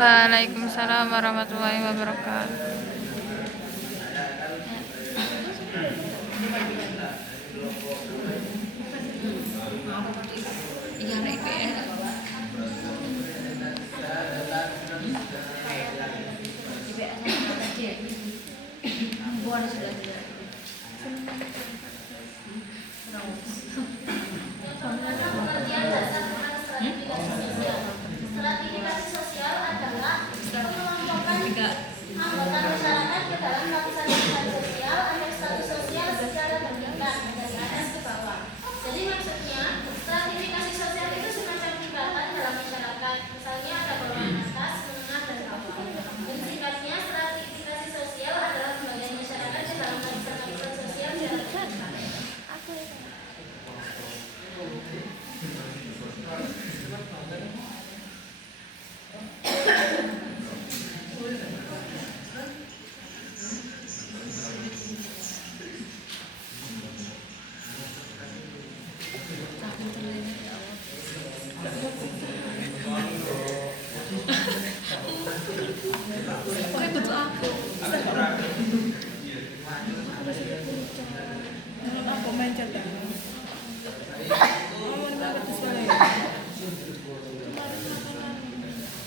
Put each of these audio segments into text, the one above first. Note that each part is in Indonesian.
Waalaikumsalam warahmatullahi wabarakatuh. Stratifikasi sosial adalah mengelompokkan anggota masyarakat ke dalam lapisan sosial atau status sosial secara bertingkat dari atas ke bawah. Jadi maksudnya stratifikasi sosial itu semacam tingkatan dalam masyarakat. Misalnya ada golongan atas, menengah, dan bawah. Dan sifatnya stratifikasi sosial adalah pembagian masyarakat ke dalam lapisan sosial secara bertingkat.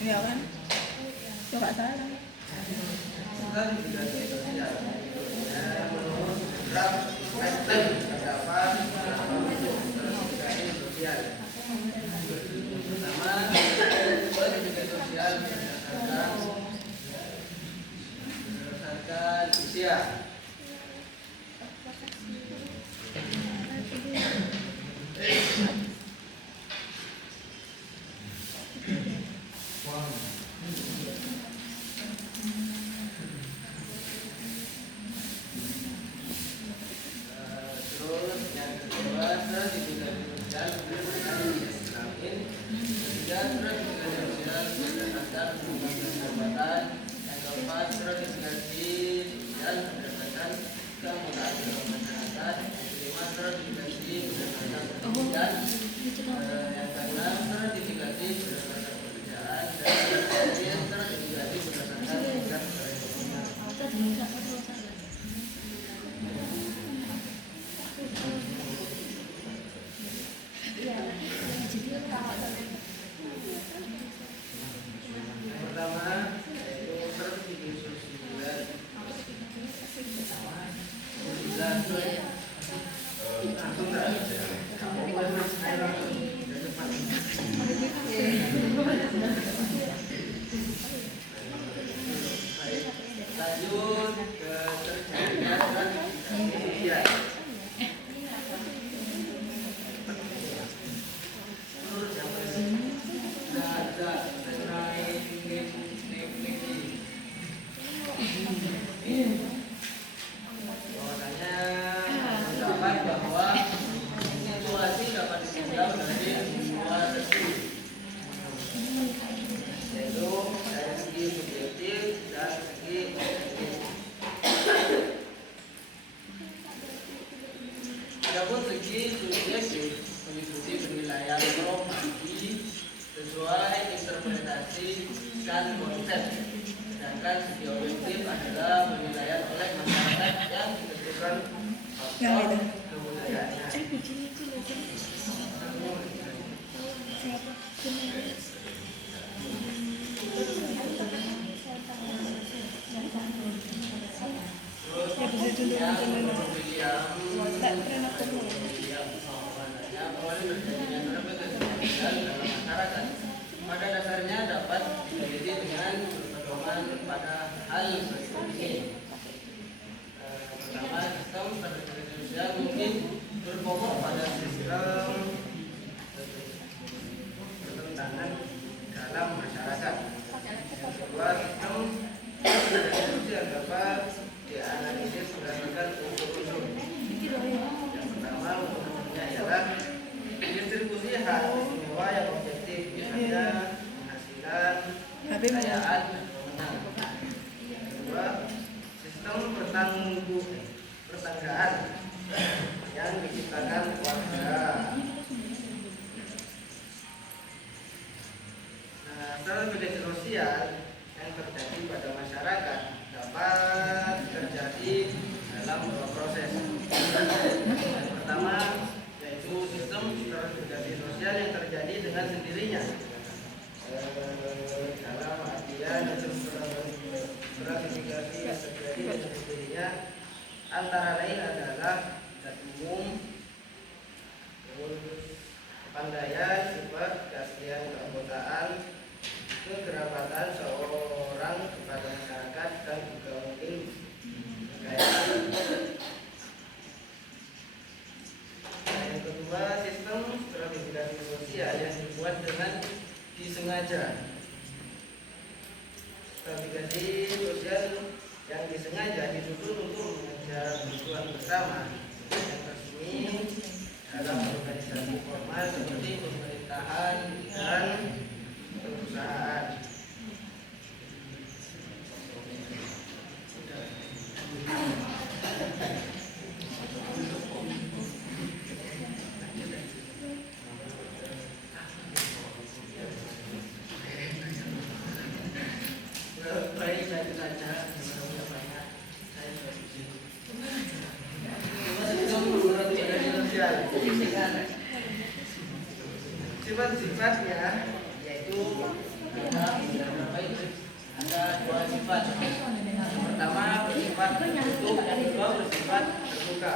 Iya kan? Coba salah. Berdasarkan usia. Terus yang kedua stratifikasi sosial berdasarkan jenis kelamin. Ketiga stratifikasi sosial berdasarkan hubungan persahabatan. Yang keempat stratifikasi sosial berdasarkan keanggotaan dalam masyarakat. Yang kelima stratifikasi berdasarkan pendidikan. Yang keenam stratifikasi berdasarkan pekerjaan. Dan yang terakhir stratifikasi berdasarkan tingkat perekonomian. Pertama yaitu stratifikasi sosial. Lanjut ke terjadinya stratifikasi sosial. Bahwasanya terdapat bahwa situasi dapat ditinjau dari dua segi, yaitu dari segi subjektif dan segi objektif. Adapun segi subjektif meliputi penilaian normatif sesuai interpretasi dan konsep. Sedangkan segi objektif adalah penilaian oleh masyarakat yang ditentukan faktor kebudayaannya. Terus yang dalam masyarakat pada dasarnya dapat diteliti dengan berpedoman pada hal berikut ini. Pertama, sistem stratifikasi sosial mungkin berpokok pada sistem pertentangan dalam masyarakat. Yang kedua, sistem stratifikasi sosial dapat dianalisis berdasarkan unsur-unsur. Yang pertama, unsurnya ialah distribusi hak istimewa yang objektif, misalnya penghasilan, kekayaan, dan kewenangan. Yang kedua, sistem ketanggaan yang diciptakan keluarga. Transmigrasi sosial yang terjadi pada masyarakat dapat terjadi dalam dua proses. Yang pertama yaitu sistem transmigrasi sosial yang terjadi dengan sendirinya. Dalam artian transmigrasi yang terjadi dengan sendirinya antara lain adalah zat umum, kepandaian, sifat, keaslian, keanggotaan, kekerabatan seorang kepada masyarakat, dan juga mungkin kekayaan. Yang kedua, sistem stratifikasi sosial yang dibuat dengan disengaja. Stratifikasi sosial yang disengaja disusun untuk mengejar tujuan bersama yang resmi dalam organisasi formal seperti pemerintahan dan perusahaan. Baik, saya saja. Sifat-sifatnya yaitu ada dua sifat. Yang pertama bersifat tertutup, yang kedua bersifat terbuka.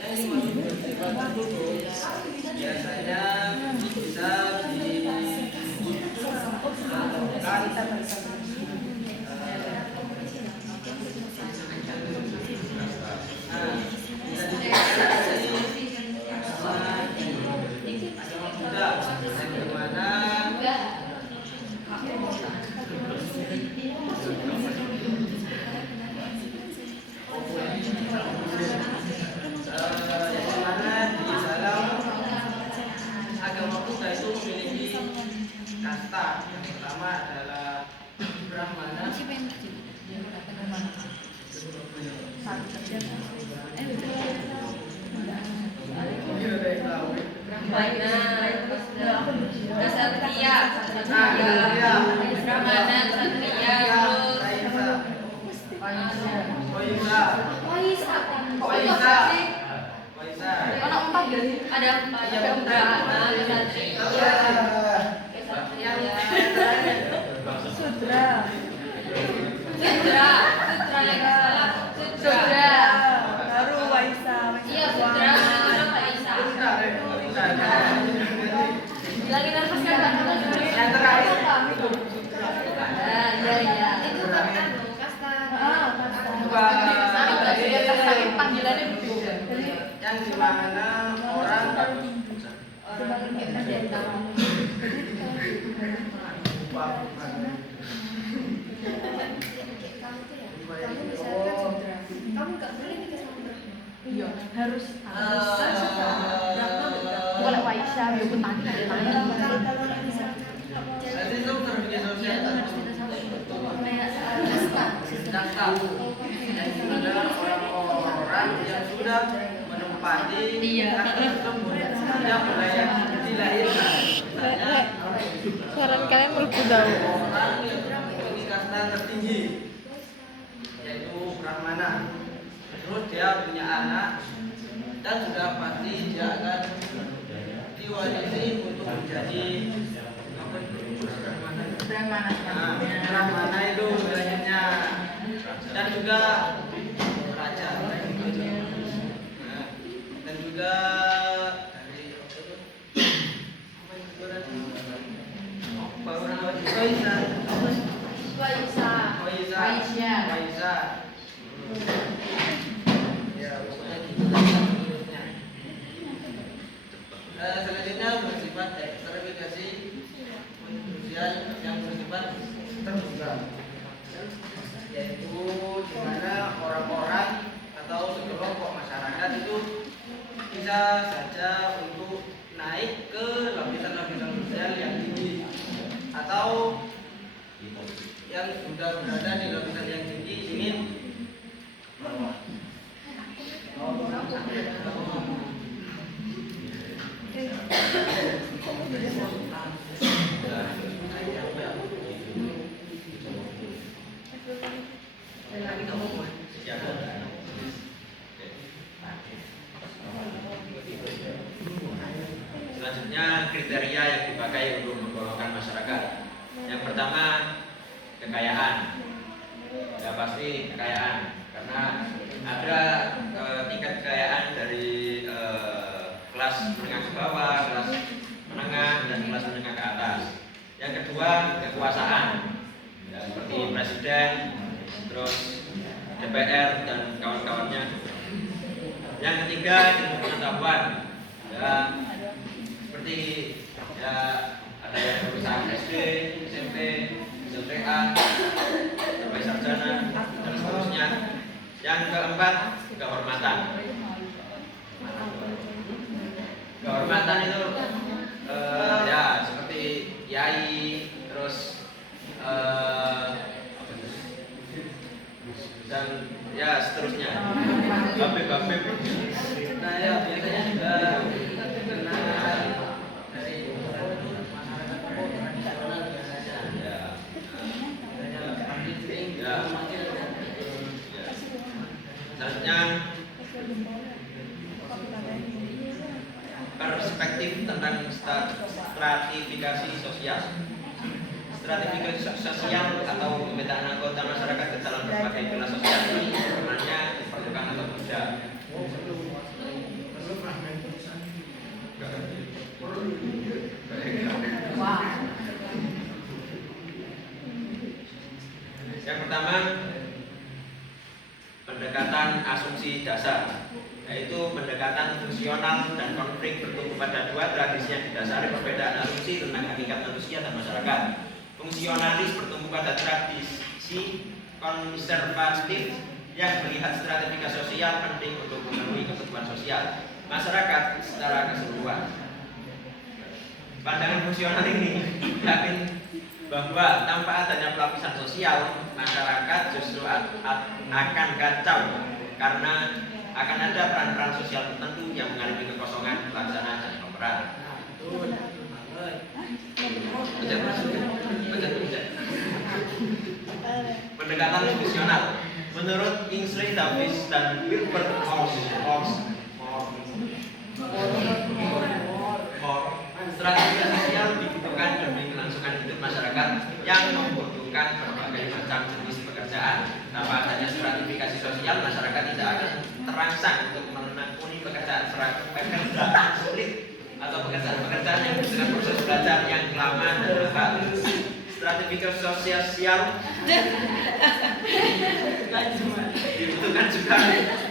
Yang dimaksud bersifat tertutup biasanya bisa kasta. Yang pertama adalah Brahmana. Ksatria, Brahmana, Ksatria, ada empat, Brahmana, Ksatria, Sudra. Baru Waisa. Iya, Sudra, Waisa. Lagi nervous kan? Yang terakhir Iya. Itu kan kasta. Panggilannya berbeda. yang dimana orang Kamu nggak boleh nikah sama Brahma. Iya, harus. Boleh Waisya, ya pun tadi ada tanya. Kalau bisa jadi itu terbikin sosial kasta yang dimana orang-orang yang sudah menempati kasta tersebut tidak boleh dilahirkan. Misalnya Saran kalian menurut tahu. orang yang memiliki kasta tertinggi yaitu Brahmana, terus dia punya anak dan sudah pasti dia akan diwarisi untuk menjadi apa itu Brahmana itu wilayahnya, dan juga raja. Nah, dan juga Waisa. Ya, pokoknya gitu lah seterusnya. Selanjutnya bersifat ekstremigrasi sosial yang bersifat terbuka, yaitu di mana orang-orang atau sekelompok masyarakat itu bisa saja untuk naik ke lapisan-lapisan sosial yang tinggi atau yang sudah berada di lapisan yang tinggi ingin kriteria yang dipakai untuk menggolongkan masyarakat. Yang pertama, kekayaan. Ya pasti kekayaan, karena ada tingkat kekayaan dari kelas menengah ke bawah, kelas menengah, dan kelas menengah ke atas. Yang kedua, kekuasaan, ya, seperti presiden, terus DPR dan kawan-kawannya. Yang ketiga, ilmu pengetahuan, ya, seperti ya ada yang lulusan SD, SMP, SMPA, sampai sarjana dan seterusnya. Yang keempat, kehormatan. Kehormatan itu ya seperti kiai, terus dan ya seterusnya. Babe. Nah ya biasanya juga karena dari masyarakat profesional biasanya Ya. ya masih Selanjutnya, perspektif tentang stratifikasi sosial. Stratifikasi sosial atau pemetaan anggota masyarakat ke dalam berbagai kelas sosial ini sebenarnya diperlukan atau tidak. Yang pertama, pendekatan asumsi dasar, yaitu pendekatan fungsional dan konflik bertumbuh pada dua tradisi yang didasari perbedaan asumsi tentang hakikat manusia dan masyarakat. Fungsionalis bertumbuh pada tradisi konservatif yang melihat stratifikasi sosial penting untuk memenuhi kebutuhan sosial masyarakat secara keseluruhan. Pandangan fungsional ini yakin bahwa tanpa adanya pelapisan sosial, masyarakat justru akan kacau karena akan ada peran-peran sosial tertentu yang mengalami kekosongan pelaksanaan dan pemeran. Pendekatan fungsional menurut Kingsley Davis dan Wilbur strategi sosial dibutuhkan demi kelangsungan hidup masyarakat yang membutuhkan berbagai macam jenis pekerjaan. Tanpa adanya stratifikasi sosial, masyarakat tidak akan terangsang untuk menekuni pekerjaan sulit atau pekerjaan yang dengan proses belajar yang lama dan mahal. Stratifikasi sosial dibutuhkan juga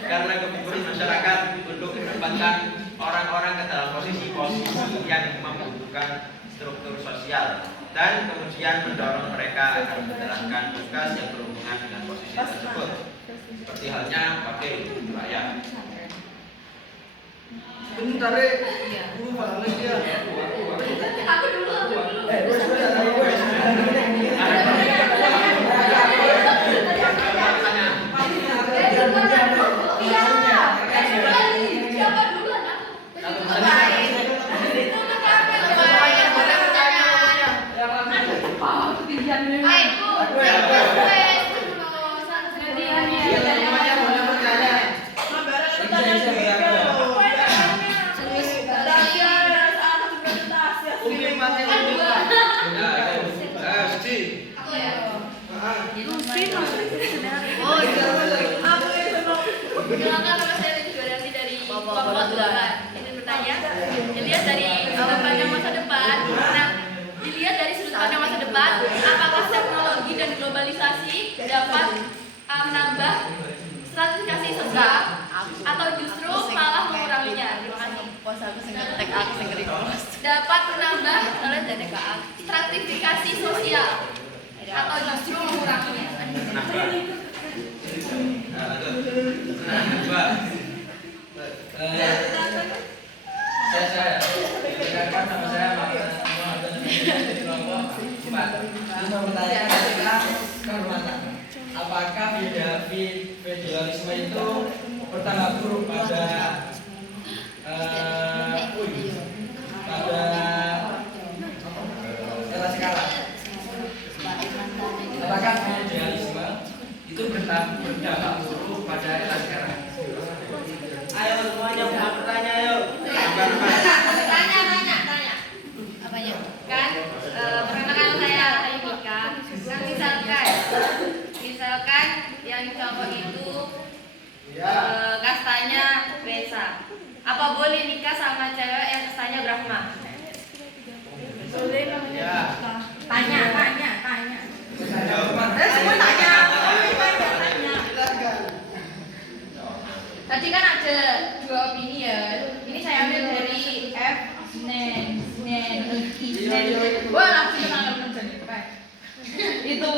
karena kebutuhan masyarakat untuk menempatkan orang-orang ke dalam posisi-posisi yang membutuhkan struktur sosial dan kemudian mendorong mereka agar menjalankan tugas yang berhubungan dengan posisi tersebut, seperti halnya wakil rakyat. bentar guru balik ya. Aku dulu. Perkenalkan, nama saya Lady Julianti dari kelompok 8. Ini bertanya, dilihat dari sudut pandang masa depan. Nah, dilihat dari sudut pandang masa depan, apakah teknologi dan globalisasi dapat menambah stratifikasi sosial atau justru malah menguranginya? Terima kasih. Dapat menambah stratifikasi sosial atau justru menguranginya? Saya dengarkan nama saya Muhammad dari kelompok 4. Saya menanyakan tentang kehormatan. Apakah feudalisme itu bertambah buruk pada era sekarang? Apakah feudalisme itu berdampak buruk pada era sekarang? Ayo semuanya buat bertanya, ayo. Tanya. kan perkenalkan saya Mika. Kan misalkan yang cowok itu kastanya Resa. Apa boleh nikah sama cewek yang kastanya Brahma? Boleh. Ya. Tanya. Jawaban. Semua tanya. Silakan. Tadi kan ada dua opini ya. Ini saya ambil dari F Nen. Wah, langsung tanggal menjadi itu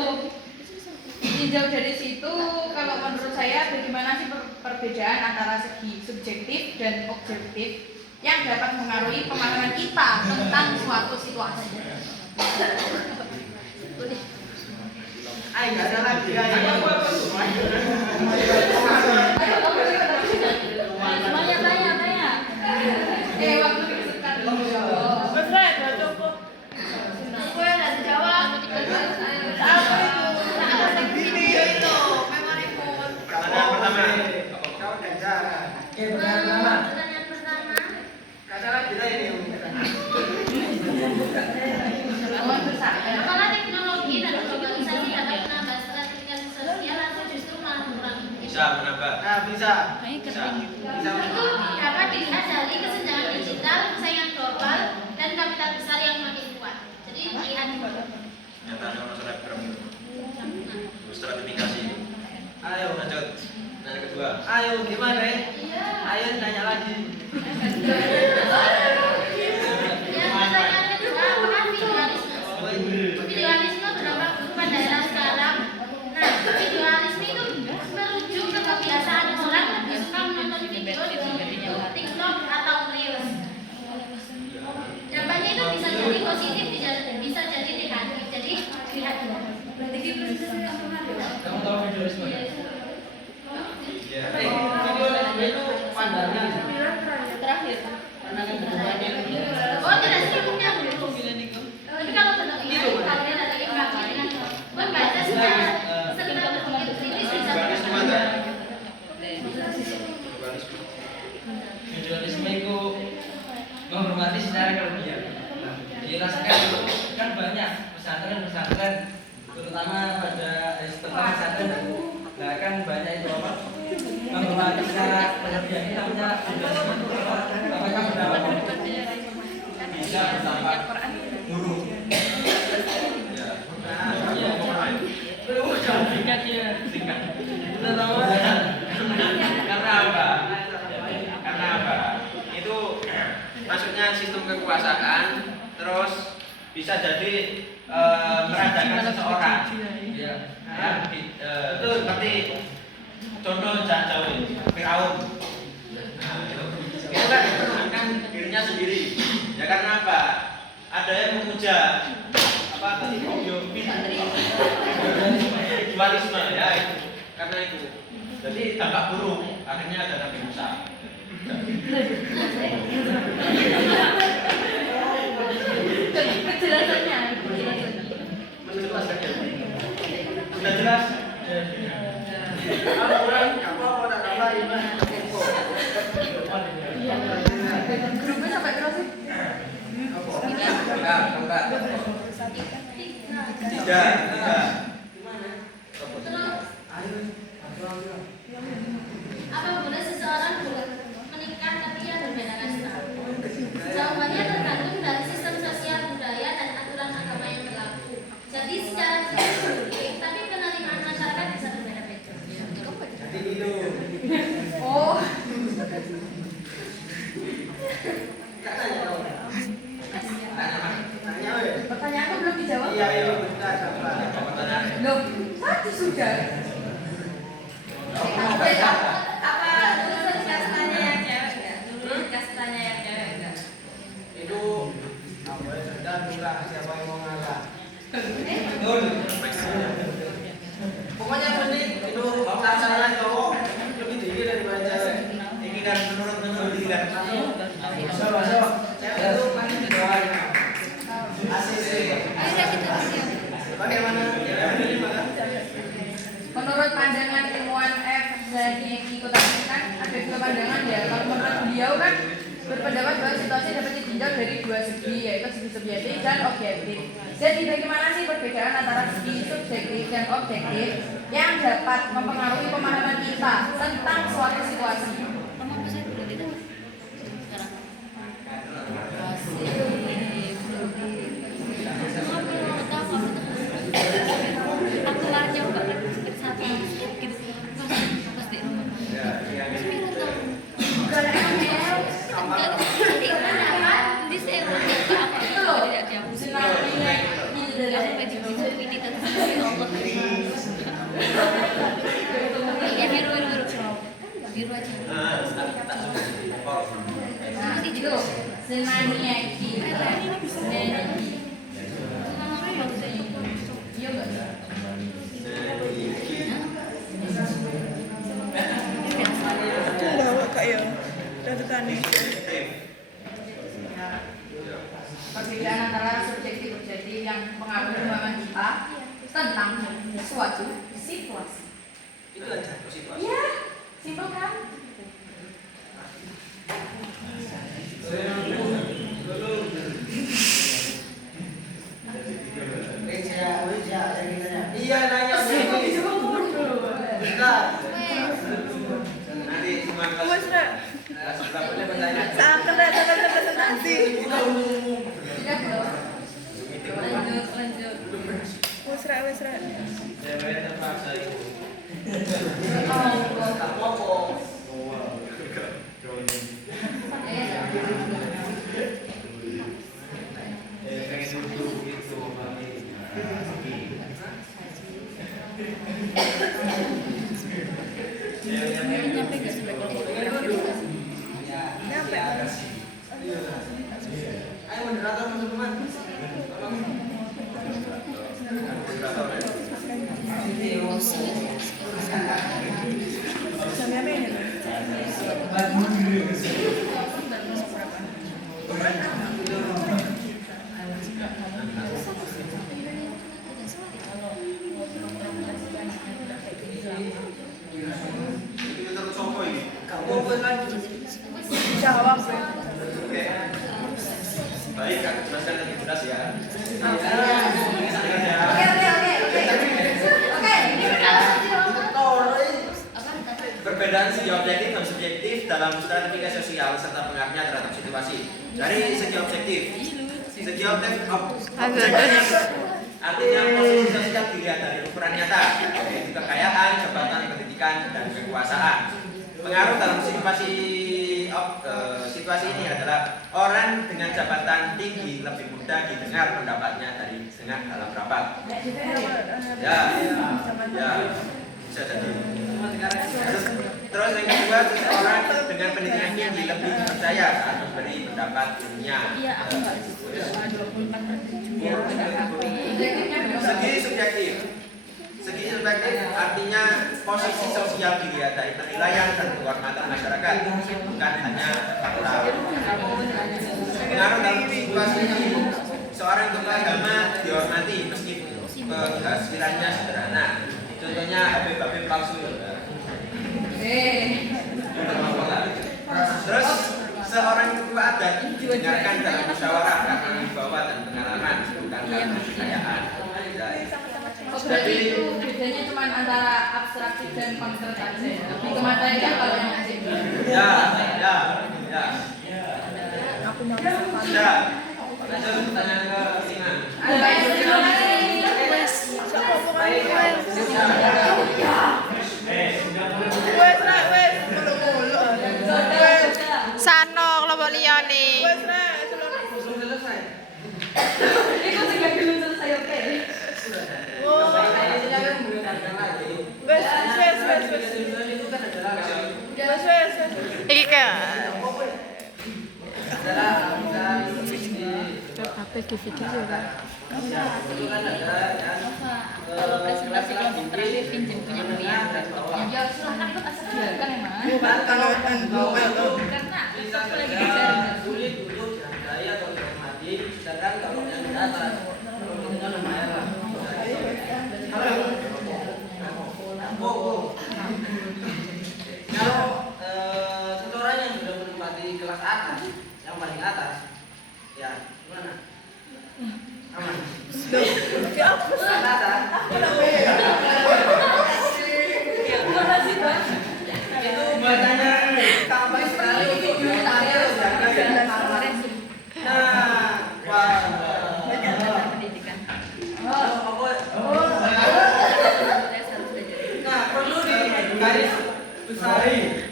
tinjau dari situ. Kalau menurut saya, bagaimana sih perbedaan antara segi subjektif dan objektif yang dapat mengaruhi pemahaman kita tentang suatu situasi. Ayo, nggak ada lagi. Ayo. Semuanya tanya. Waktu dikesempatan dijawab. Gue nggak dijawab. Apa itu? Video itu, memori phone. Pertanyaan pertama. Kau dan Zara. Pertama. Pertanyaan pertama. Katakan kita ini. Apakah teknologi dan globalisasi dapat menambah stratifikasi sosial atau justru malah mengurangi? Bisa menambah. Nah, bisa. Bisa. Itu dapat dilihat dari kesenjangan digital, persaingan global, dan kapital besar yang makin kuat. Jadi lihat Nyatanya masalah piramid. Stratifikasi. Ayo. Lanjut. Nanya kedua. Ayo, gimana ya? Ayo nanya lagi. yang pertanyaan kedua, apakah videoalisme? Videoalisme berdampak buruk pada daerah sekarang. Nah, videoalisme itu merujuk ke kebiasaan orang lebih suka menonton video di YouTube, TikTok, atau Reels. Dampaknya itu bisa jadi positif, bisa jadi negatif. Jadi lihat dulu. Kamu tahu videoisme? Ya. Videoisme itu pandangan. Terakhir. Pandangan kedepannya. Oh, tidak sepenuhnya dulu. Tapi kalau bentuk ini kalian ada interaksi dengan membaca secara berpikir kritis bisa Globalisme ada. Videoalisme itu menghormati secara kelebihan. Dirasakan kan banyak pesantren, terutama pada setelah pesantren, nah kan banyak itu apa? Menghormati secara kelebihan ini namanya videoalisme. Apakah berapa? Bisa berdampak buruk. Ya. Tingkat. Karena apa? Itu maksudnya sistem kekuasaan, terus bisa jadi meradakan seseorang. Ya. Itu seperti contoh jauh Firaun. Itu kan menangkan dirinya sendiri. Ya karena apa? Ada yang memuja apa tadi individualisme ya itu. Karena itu. Jadi dampak buruk. Akhirnya ada Nabi Musa. Penjelasannya. Menjelaskan. Sudah jelas? Kamu orang, kamu mau tak tambah ini? Grupnya sampai berapa sih? Tiga. apa boleh seseorang menikah tapi ia berbeda kasta? Jawabannya tergantung dari sistem sosial budaya dan aturan agama yang berlaku. Jadi secara teori boleh, tapi penerimaan masyarakat bisa berbeda-beda. Jadi gitu. Oh. Tak tanya kau. Tanya weh. Pertanyaanku belum dijawab. Iya, iya, bentar, sabar. Loh, tadi sudah. Apa lulus kastanya yang cewek enggak? Lulus kastanya yang cewek enggak? Itu apa ya? Tergantung lah siapa yang mau ngalah. Pokoknya yang penting itu pasangan cowok lebih tinggi daripada cewek. Ini kan menurut ini kan. Masuk. Cewek itu paling di bawahnya. ACC. Bagaimana? Menurut pandangan ilmuwan F dan yang ikut kan ada dua pandangan ya. Kalau menurut beliau kan berpendapat bahwa situasi dapat ditinjau dari dua segi, yaitu segi subjektif dan objektif. Jadi bagaimana sih perbedaan antara segi subjektif dan objektif yang dapat mempengaruhi pemahaman kita tentang suatu situasi? Nah, itu semaniaki. Iya enggak? Lawak kayak catatan Perbedaan antara subjektif objektif yang mempengaruhi pemahaman kita tentang suatu situasi. Itu aja situasi. Iya, simpel kan? Iya nanya Bentar. Nanti semua kelas Wes Ra. sudah boleh bertanya. Saken Ra presentasi. Kita umum. Tidak belum. Lanjut. Wes Ra. Cewek terpaksa itu. Tak apa-apa. Pengen duduk gitu. Nyampe. Ayo moderator teman-teman. Sampai ini. Itu terus sopo ini. Kamu kan Jawab. Oke. Baik, aku jelaskan lebih jelas ya. Oke, ini Perbedaan segi objektif dan subjektif dalam stratifikasi sosial serta pengaruhnya terhadap situasi. Dari segi objektif, artinya posisi sosial dilihat dari ukuran nyata, yaitu kekayaan, jabatan, pendidikan, dan kekuasaan. Pengaruh dalam situasi ini adalah orang dengan jabatan tinggi lebih mudah didengar pendapatnya dari dengar dalam rapat. Ya, bisa jadi. Terus yang kedua, seseorang dengan pendidikan tinggi lebih dipercaya saat memberi pendapat ilmiah. Segi subjektif artinya posisi sosial dilihat dari penilaian dan penghormatan masyarakat, bukan hanya fakta. Pengaruh dalam situasi ini, seorang tokoh agama dihormati meskipun penghasilannya sederhana. Contohnya Habib palsu. Terus seorang ketua adat didengarkan dalam musyawarah karena wibawa dan pengalaman, bukan karena kekayaan. berarti itu bedanya cuma antara abstraktif dan konkret aja ya. Lebih ke material kalau yang ngaji. Ya. Aku mau Sudah. Lanjut pertanyaan ke Singan. Wes Ra, wes. Mulu-mulu. Sano kelompok liyane. Wes Ra, belum selesai. Itu juga belum selesai oke. wes. Itu kan adalah Wes. Iki ke adalah apa di video juga. itu kan ada Kalau presentasi kelompok terakhir pinjam punya Buya. Ya silahkan itu asal kan emang. Bukan kalau Karena bisa aku lagi saja bicara. sulit duduk dihargai atau dihormati, sedangkan kalau yang di atas itu lumayan lah. Kalau seseorang yang sudah menempati kelas atas Besari.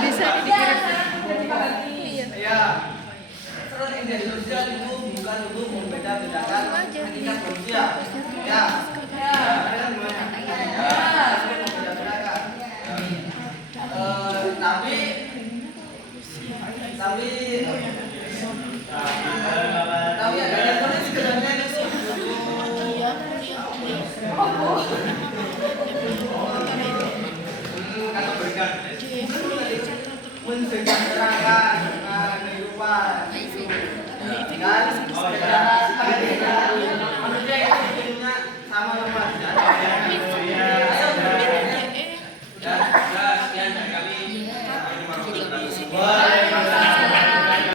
Bisa dikirim. Ya. Terus indeks sosial itu bukan untuk membeda-bedakan tingkat manusia. Ya. Kalian gimana? Membeda-bedakan. Tapi